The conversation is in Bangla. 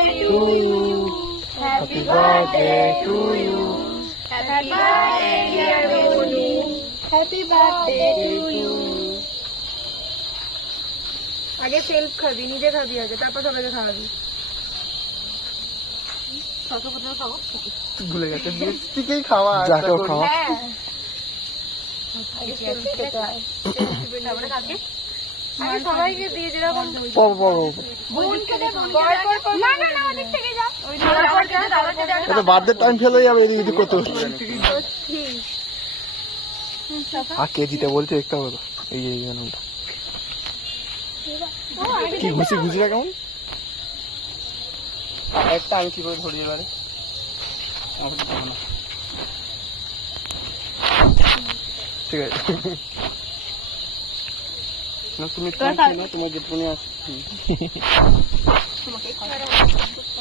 to you. Happy birthday to you. Happy birthday dear Bonu. Happy birthday to you. আগে সেলফ খাবি, নিজে খাবি আগে, তারপর সবাইকে খাওয়াবি। ভুলে গেছে ঠিকই খাওয়া যাকেও একটা খাওয়া। করি। হ্যাঁ আগে সেলফ খেতে হয়, তারপরে কাকে আগে সবাইকে দিয়ে যেরকম বোনকে দে, না না না ওদিক থেকে যা, ওই তারপর যা, তারপর যা। এটা বার্থডে টাইম ফেল হয়ে যাবে, এদিক করতে হচ্ছে। আর কে দিতে বলছে একটা বলো। এই এই নামটা কি ঘুষি ঘুষিটা কেমন? একটা আমি কি করে ধরি এবারে? ঠিক আছে তুমি তোমার যেটুকুনি আছে